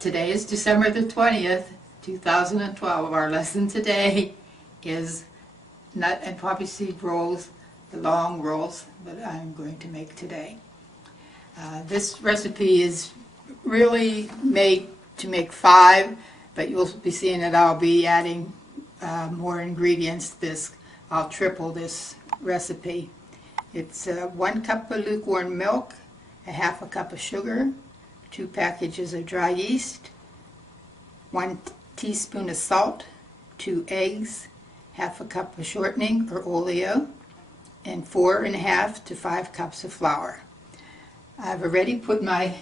Today is December the 20th, 2012. Our lesson today is nut and poppy seed rolls, the long rolls that I'm going to make today. This recipe is really made to make 5, but you'll be seeing that I'll be adding more ingredients. I'll triple this recipe. It's 1 cup of lukewarm milk, a half a cup of sugar, 2 packages of dry yeast, 1 teaspoon of salt, 2 eggs, half a cup of shortening or oleo, and 4.5 to 5 cups of flour. I've already put my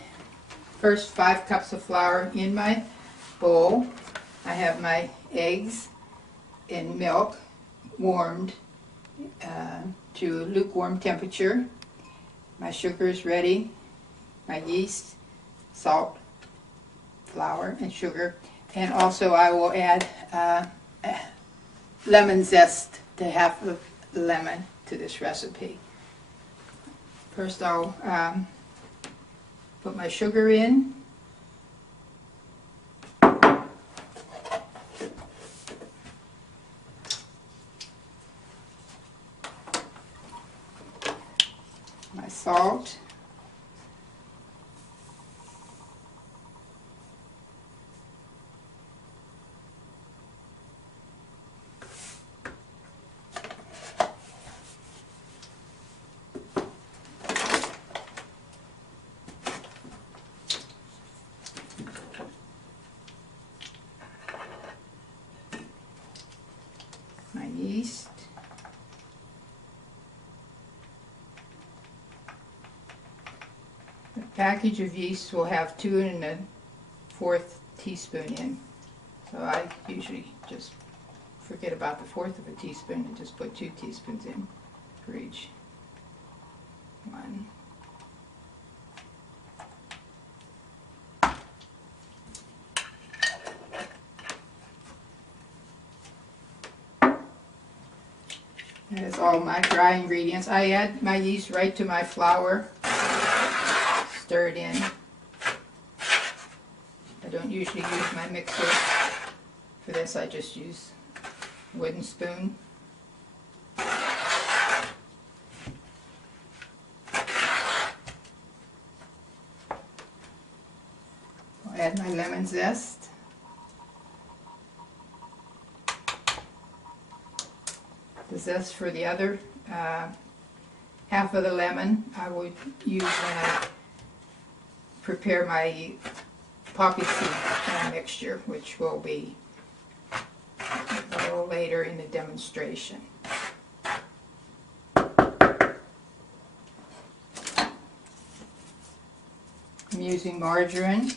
first 5 cups of flour in my bowl. I have my eggs and milk warmed to lukewarm temperature. My sugar is ready, my yeast, salt, flour, and sugar. And also I will add lemon zest to half of the lemon to this recipe. First I'll put my sugar in. My salt. My yeast. A package of yeast will have 2 1/4 teaspoon in. So I usually just forget about the 1/4 of a teaspoon and just put 2 teaspoons in for each one. That is all my dry ingredients. I add my yeast right to my flour. Stir it in. I don't usually use my mixer. For this I just use a wooden spoon. I'll add my lemon zest. The zest for the other half of the lemon I would use when I prepare my poppy seed mixture, which will be a little later in the demonstration. I'm using margarine.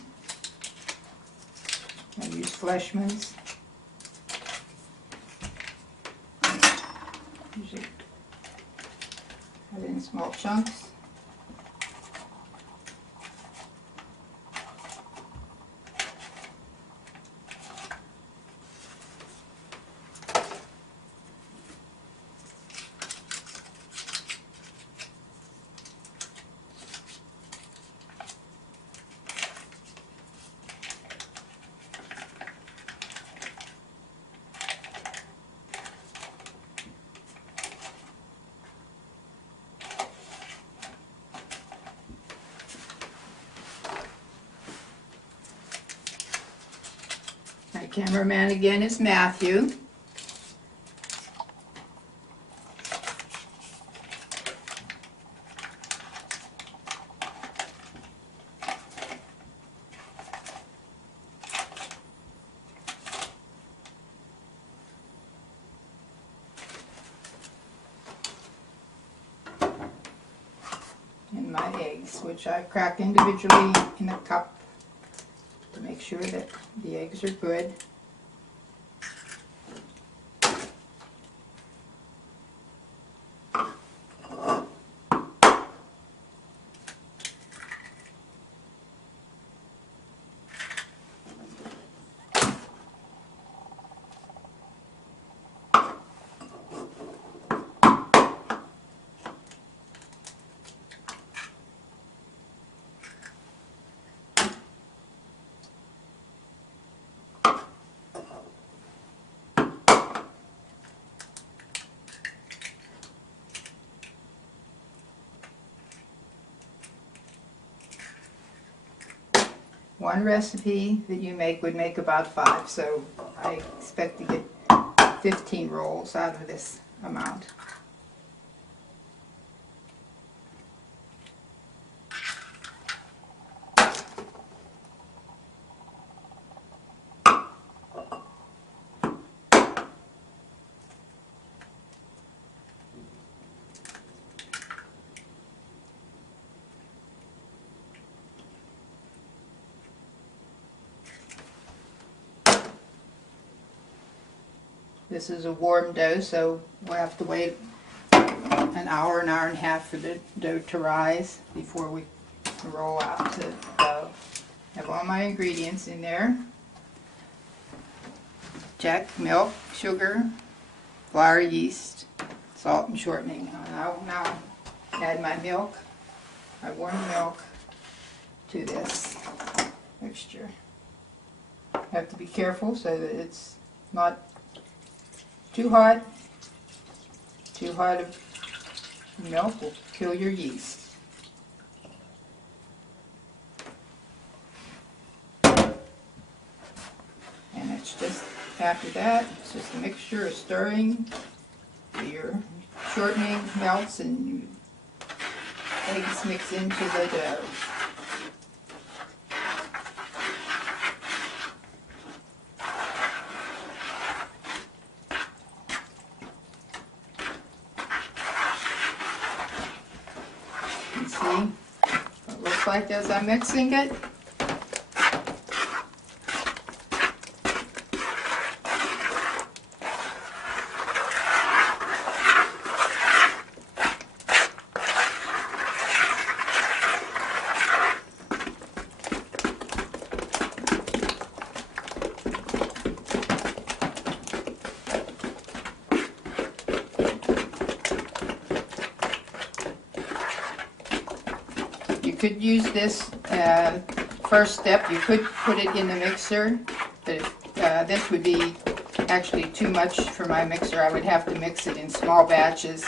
I use Fleshman's. Usually cut it in small chunks. My cameraman again is Matthew. And my eggs, which I crack individually in a cup to make sure that the eggs are good. one recipe that you make would make about 5, so I expect to get 15 rolls out of this amount. This is a warm dough, so we'll have to wait an hour and a half for the dough to rise before we roll out the dough. I have all my ingredients in there. Check: milk, sugar, flour, yeast, salt, and shortening. I'll now add my milk, my warm milk, to this mixture. I have to be careful so that it's not too hot. Too hot of milk will kill your yeast. And it's just, after that, it's just a mixture of stirring. Your shortening melts and eggs mix into the dough. See what it looks like as I'm mixing it. You could use this first step. You could put it in the mixer, but this would be actually too much for my mixer. I would have to mix it in small batches,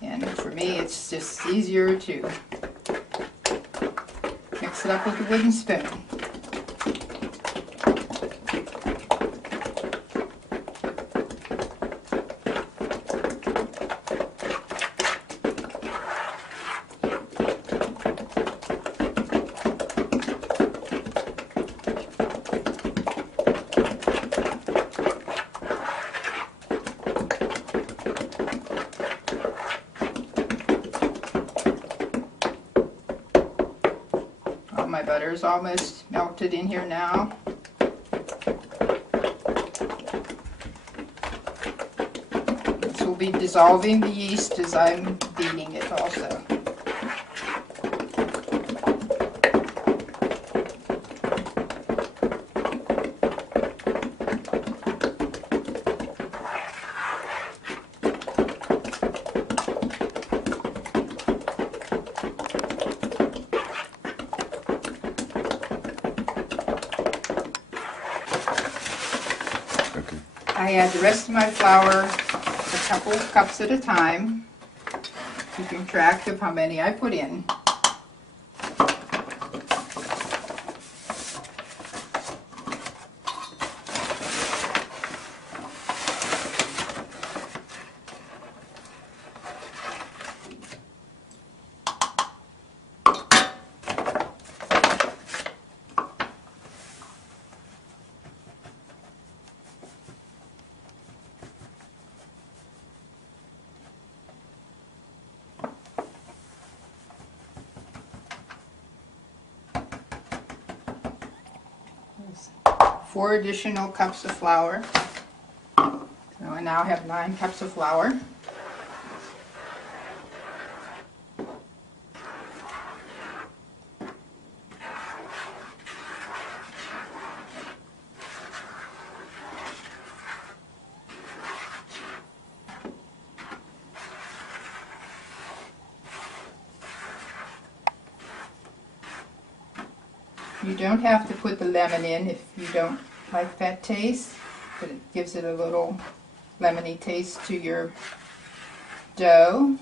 and for me it's just easier to mix it up with a wooden spoon. My butter is almost melted in here now. This will be dissolving the yeast as I'm beating it also. I add the rest of my flour a couple of cups at a time, keeping track of how many I put in. There's 4 additional cups of flour. So I now have 9 cups of flour. You don't have to put the lemon in if you don't like that taste, but it gives it a little lemony taste to your dough,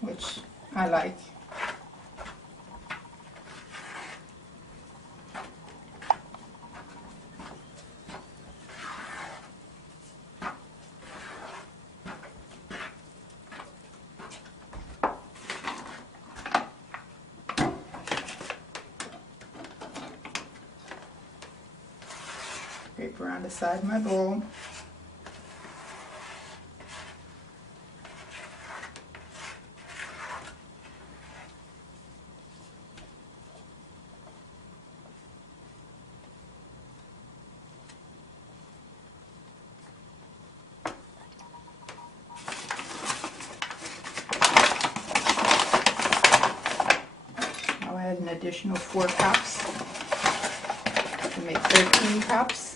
which I like. Scrape around the side of my bowl. I'll add an additional 4 cups to make 13 cups.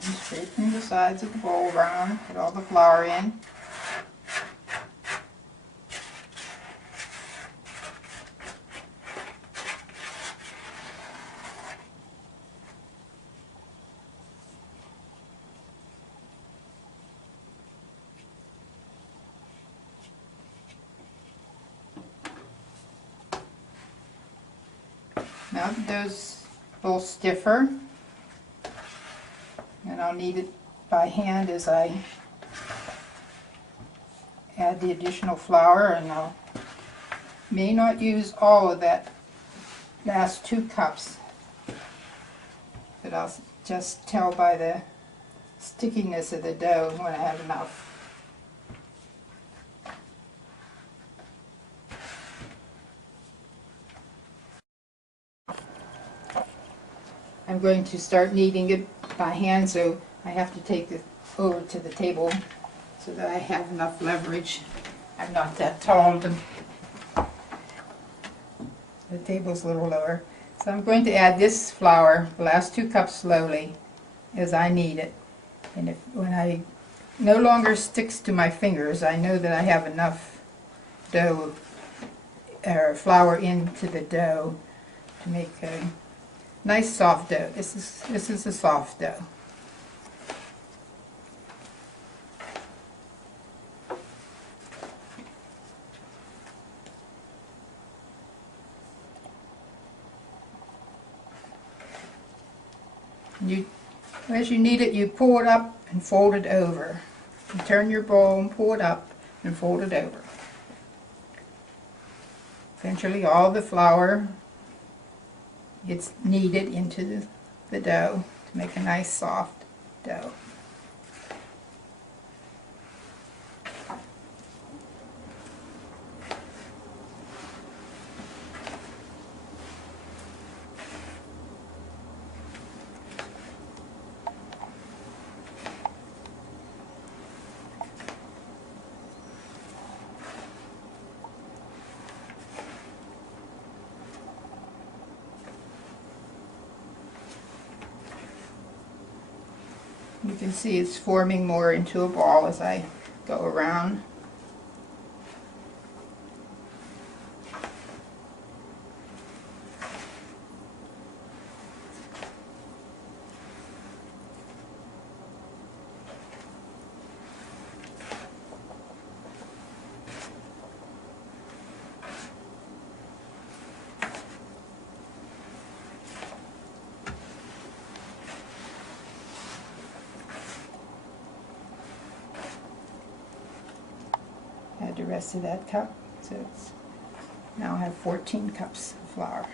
Scraping the sides of the bowl around, put all the flour in. Now the dough's a little stiffer, and I'll knead it by hand as I add the additional flour, and I may not use all of that last 2 cups, but I'll just tell by the stickiness of the dough when I have enough. I'm going to start kneading it by hand, so I have to take it over to the table so that I have enough leverage. I'm not that tall. The table's a little lower. So I'm going to add this flour, the last 2 cups, slowly as I knead it. And when I no longer sticks to my fingers, I know that I have enough dough or flour into the dough to make a nice soft dough. This is a soft dough. As you knead it, you pull it up and fold it over. You turn your bowl and pull it up and fold it over. Eventually all the flour gets kneaded into the dough to make a nice soft dough. You can see it's forming more into a ball as I go around. Add the rest of that cup, so it's now I have 14 cups of flour.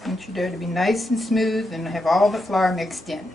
I want your dough to be nice and smooth and have all the flour mixed in.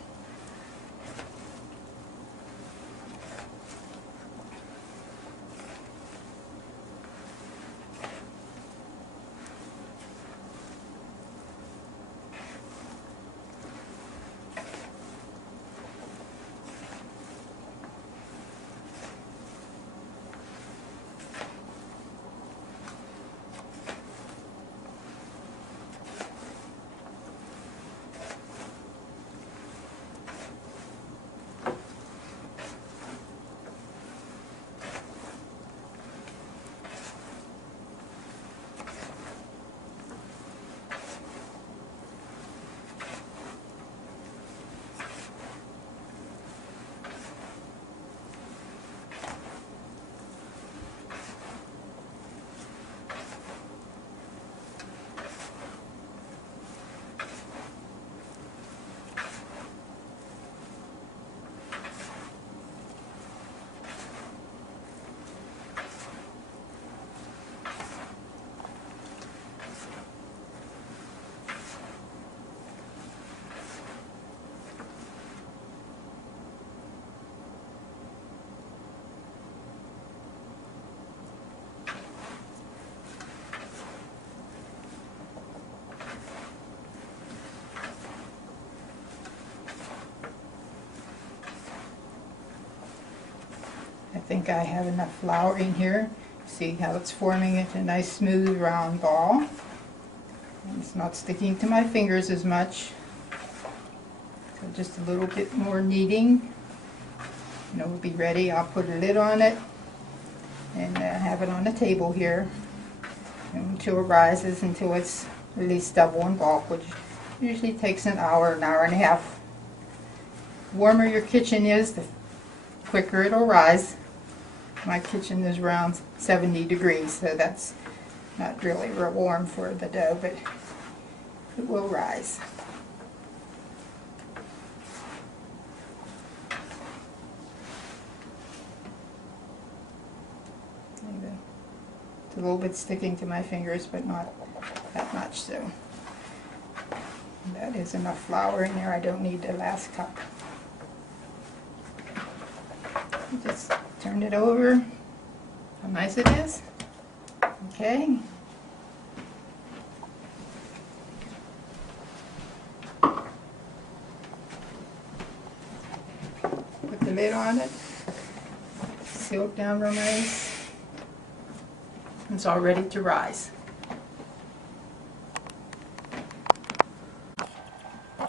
I think I have enough flour in here. See how it's forming into a nice smooth round ball. And it's not sticking to my fingers as much. So just a little bit more kneading and it will be ready. I'll put a lid on it and have it on the table here until it rises, until it's at least double in bulk, which usually takes an hour and a half. The warmer your kitchen is, the quicker it'll rise. My kitchen is around 70 degrees, so that's not really real warm for the dough, but it will rise. It's a little bit sticking to my fingers, but not that much, so that is enough flour in there. I don't need the last cup. Just turn it over. How nice it is. Okay. Put the lid on it. Seal it down real nice. It's all ready to rise.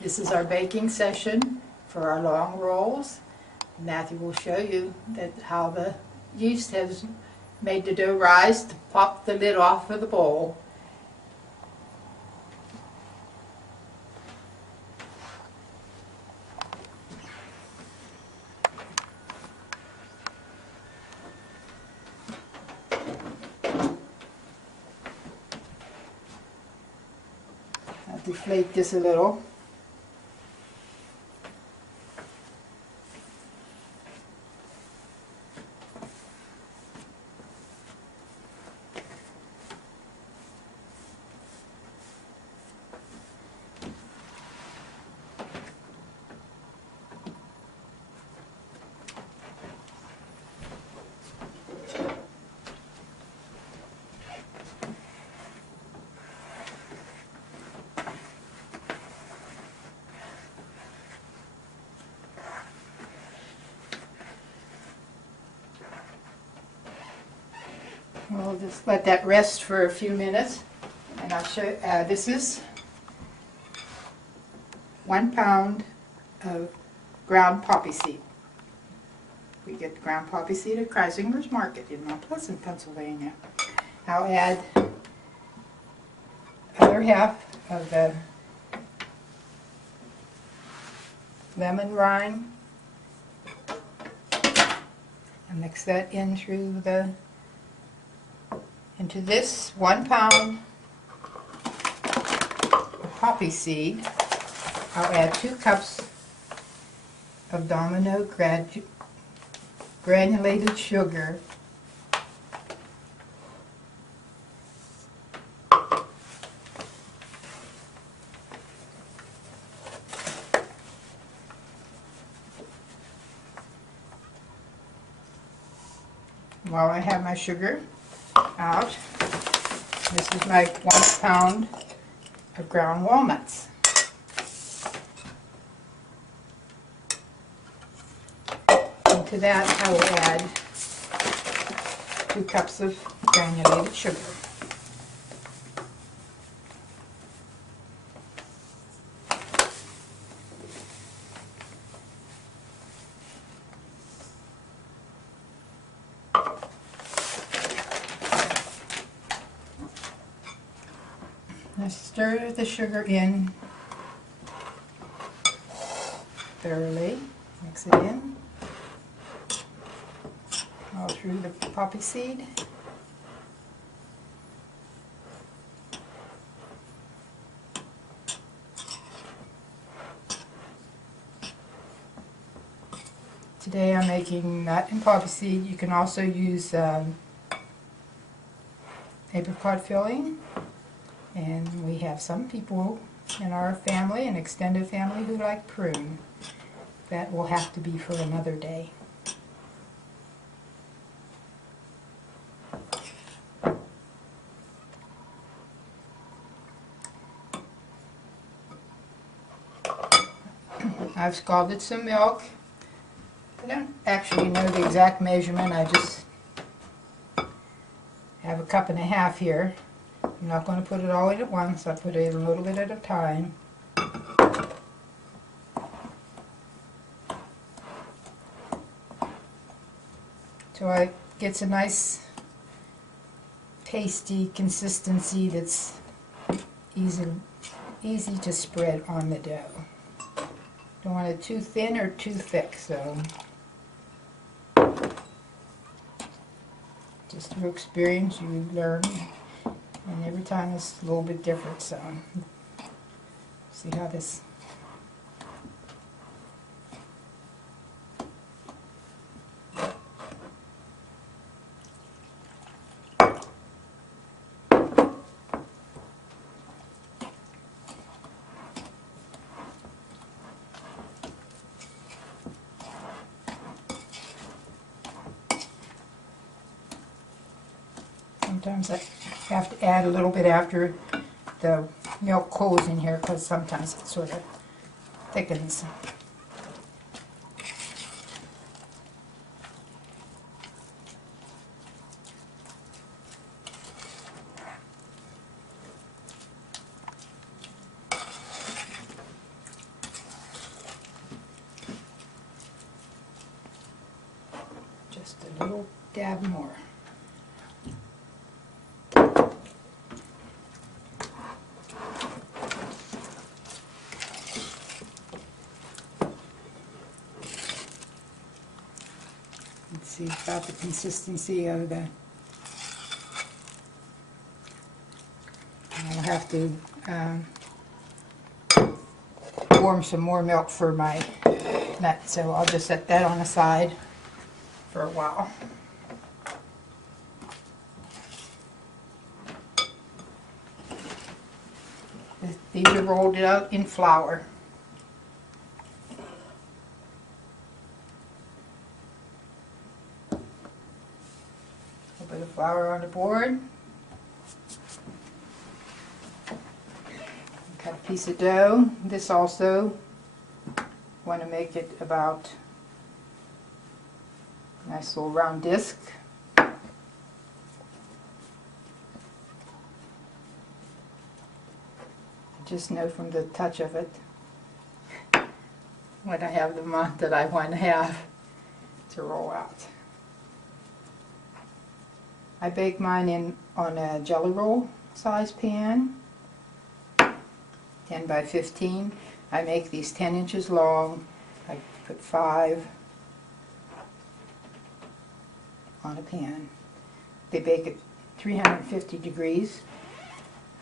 This is our baking session for our long rolls. Matthew will show you how the yeast has made the dough rise to pop the lid off of the bowl. I'll deflate this a little. We'll just let that rest for a few minutes, and I'll show you. This is 1 pound of ground poppy seed. We get ground poppy seed at Kreisinger's Market in Mount Pleasant, Pennsylvania. I'll add other half of the lemon rind and mix that in through into this 1 pound of poppy seed. I'll add 2 cups of Domino granulated sugar, while I have my sugar out. This is my 1 pound of ground walnuts. Into that I will add 2 cups of granulated sugar. Now stir the sugar in thoroughly. Mix it in all through the poppy seed. Today I'm making nut and poppy seed. You can also use apricot filling. And we have some people in our family, an extended family, who like prune. That will have to be for another day. I've scalded some milk. I don't actually know the exact measurement. I just have a cup and a half here. I'm not going to put it all in at once. I put it a little bit at a time. So it gets a nice tasty consistency that's easy to spread on the dough. Don't want it too thin or too thick, so just through experience you learn. And every time it's a little bit different, so see how this. Sometimes I have to add a little bit after the milk cools in here because sometimes it sort of thickens. Just a little dab more. See about the consistency of the. I'll have to warm some more milk for my nut, so I'll just set that on the side for a while. These are rolled out in flour. Put the flour on the board. Cut a piece of dough. This also, want to make it about a nice little round disc. just know from the touch of it when I have the amount that I want to have to roll out. I bake mine in on a jelly roll size pan, 10 by 15. I make these 10 inches long. I put 5 on a pan. They bake at 350 degrees,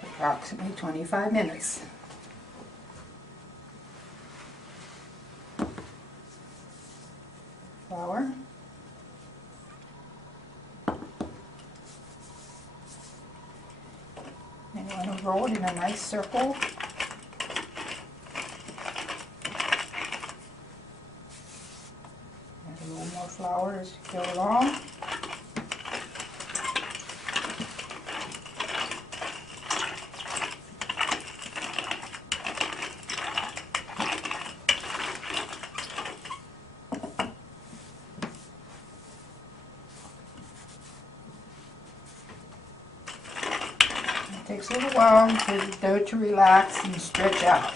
approximately 25 minutes. Flour. And you want to roll it in a nice circle. Add a little more flour as you go along. It takes a little while for the dough to relax and stretch out.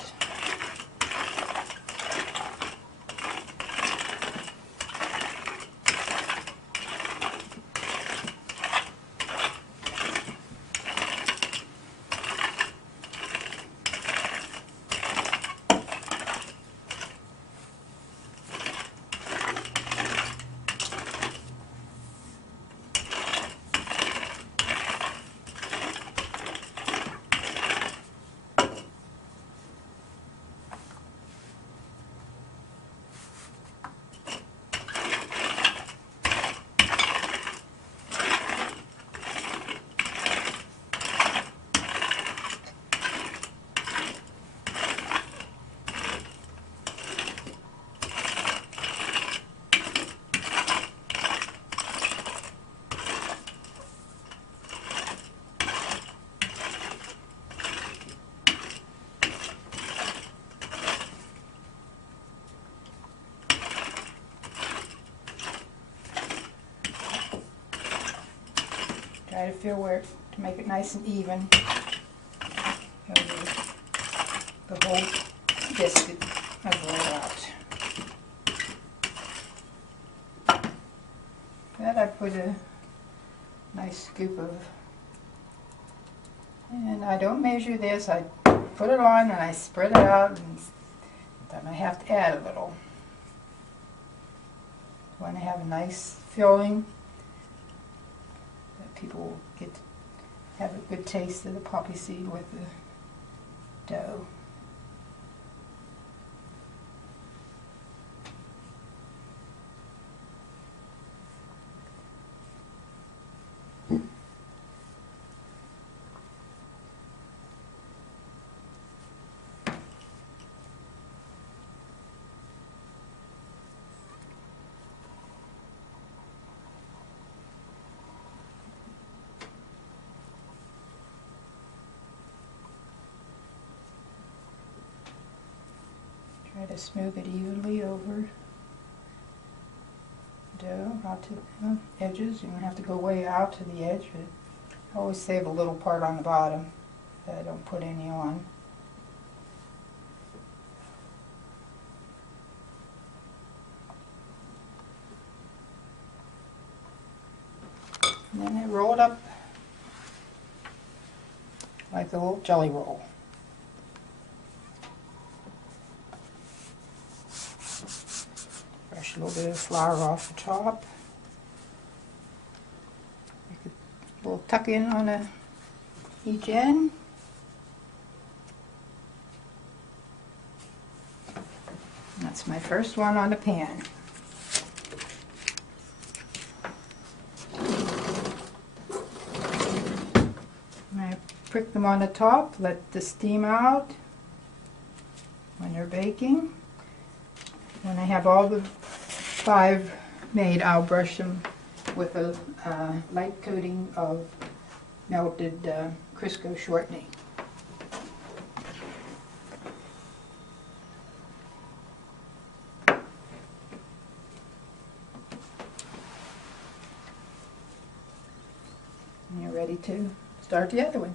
Try to feel where to make it nice and even. The whole biscuit will roll out. Then I put a nice scoop of, and I don't measure this, I put it on and I spread it out, and then I have to add a little. Want to have a nice filling. People will get to have a good taste of the poppy seed with the dough. Try to smooth it evenly over the dough, out to the edges. You don't have to go way out to the edge, but I always save a little part on the bottom that I don't put any on. And then I roll it up like a little jelly roll. Brush a little bit of flour off the top. Make a little tuck in on each end. That's my first one on the pan. And I prick them on the top, let the steam out when they're baking. When I have all the 5 made, I'll brush them with a light coating of melted Crisco shortening. And you're ready to start the other one.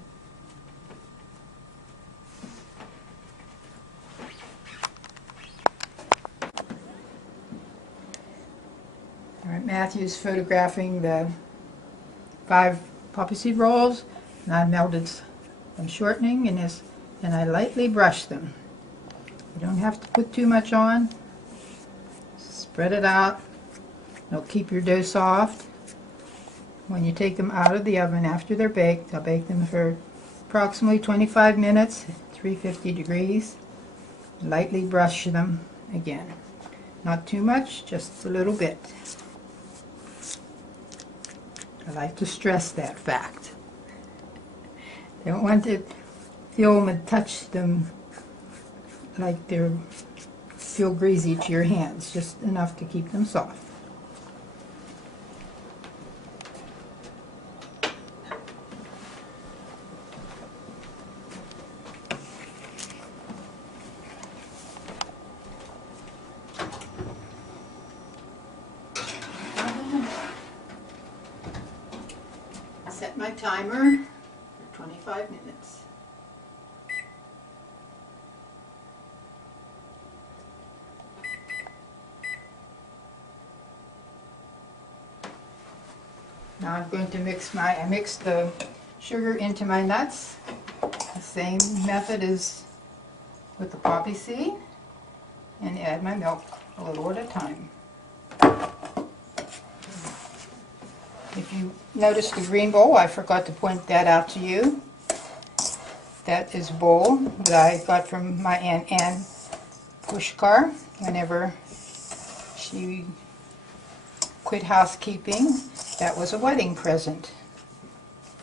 Matthew's photographing the 5 poppy seed rolls, and I melted some shortening in this, and I lightly brushed them. You don't have to put too much on. Spread it out. It'll keep your dough soft. When you take them out of the oven after they're baked, I'll bake them for approximately 25 minutes, 350 degrees. Lightly brush them again. Not too much, just a little bit. I like to stress that fact. Don't want to feel them and touch them like they feel greasy to your hands, just enough to keep them soft. Set my timer for 25 minutes. Now I'm going to I mixed the sugar into my nuts. The same method as with the poppy seed, and add my milk a little at a time. If you notice the green bowl, I forgot to point that out to you. That is a bowl that I got from my Aunt Ann pushcar whenever she quit housekeeping. That was a wedding present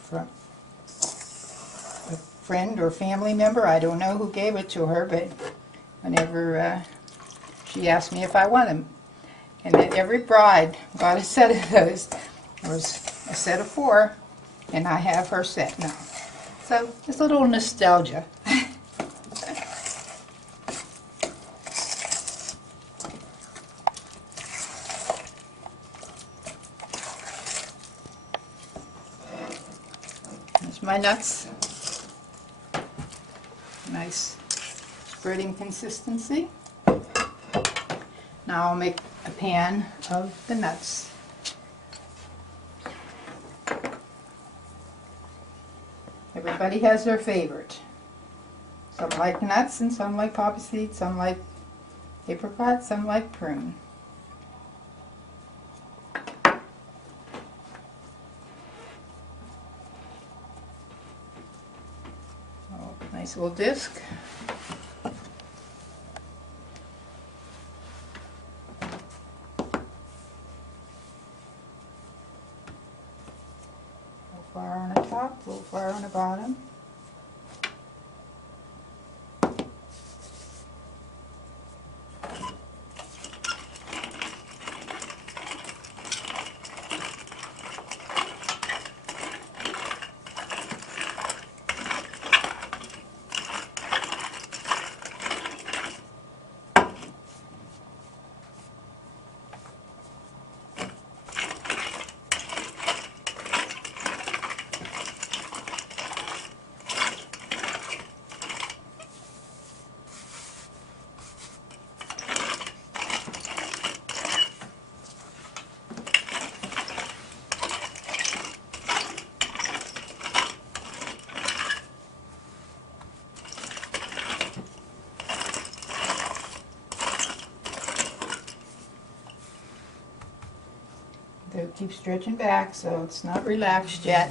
from a friend or family member. I don't know who gave it to her, but whenever she asked me if I want them. And then every bride got a set of those. There was a set of 4, and I have her set now. So it's a little nostalgia. There's my nuts. Nice spreading consistency. Now I'll make a pan of the nuts. Everybody has their favorite. Some like nuts and some like poppy seed, some like apricot, some like prune. Oh, nice little disc. Fire on the top, a little fire on the bottom. They'll keep stretching back, so it's not relaxed yet.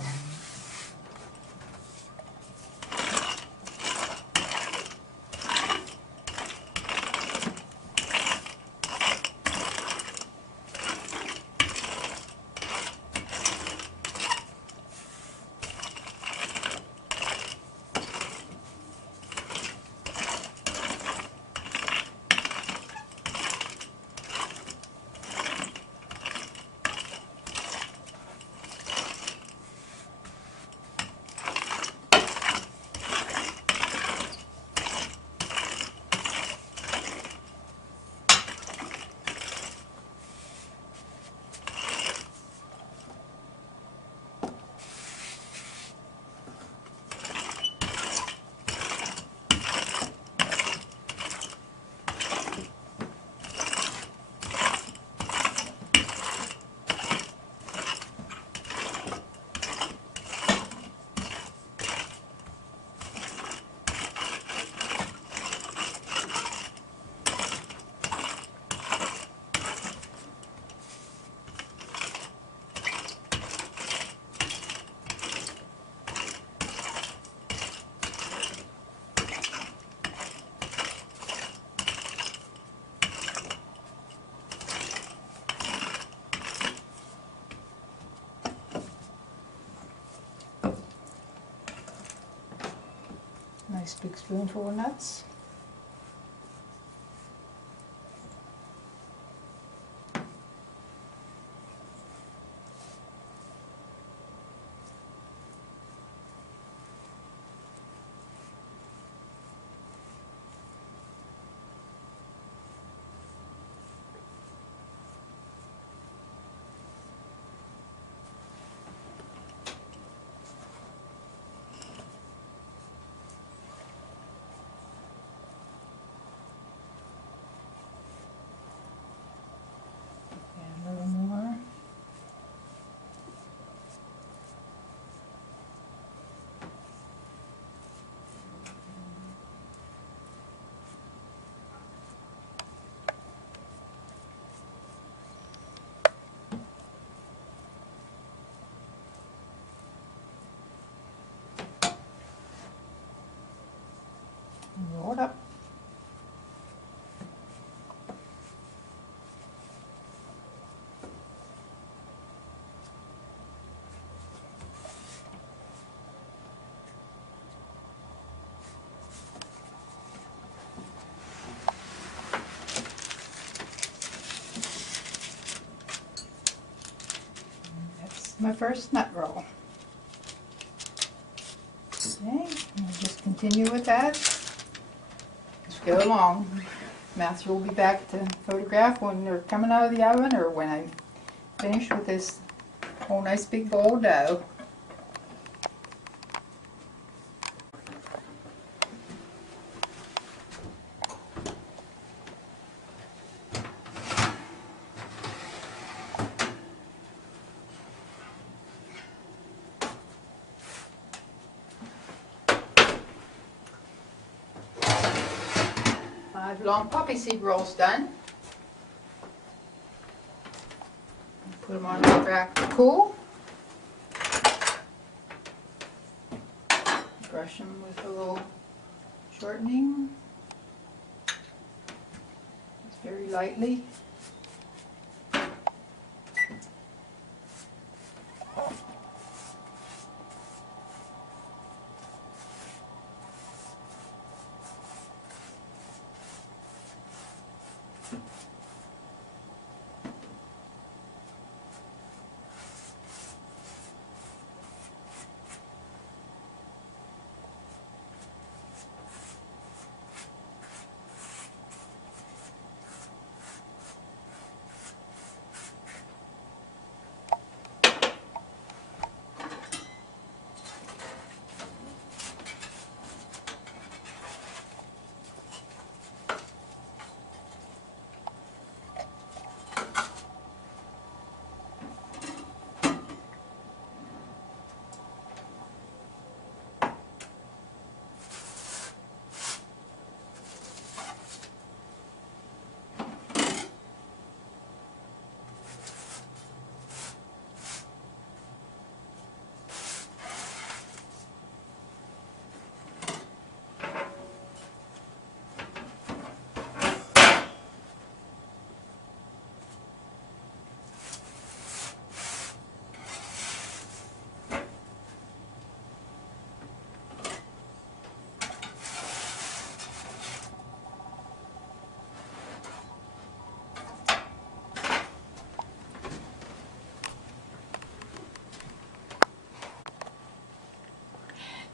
Nice big spoonful of nuts. A little more. Roll it up. That's my first nut roll. Okay, I'll just continue with that. Just go along. Matthew will be back to photograph when they're coming out of the oven or when I finish with this whole nice big bowl of dough. I've long poppy seed rolls done. Put them on the rack to cool. Brush them with a little shortening, just very lightly.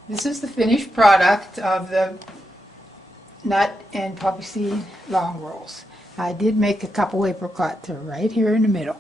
This is the finished product of the nut and poppy seed long rolls. I did make a couple apricots. They're right here in the middle.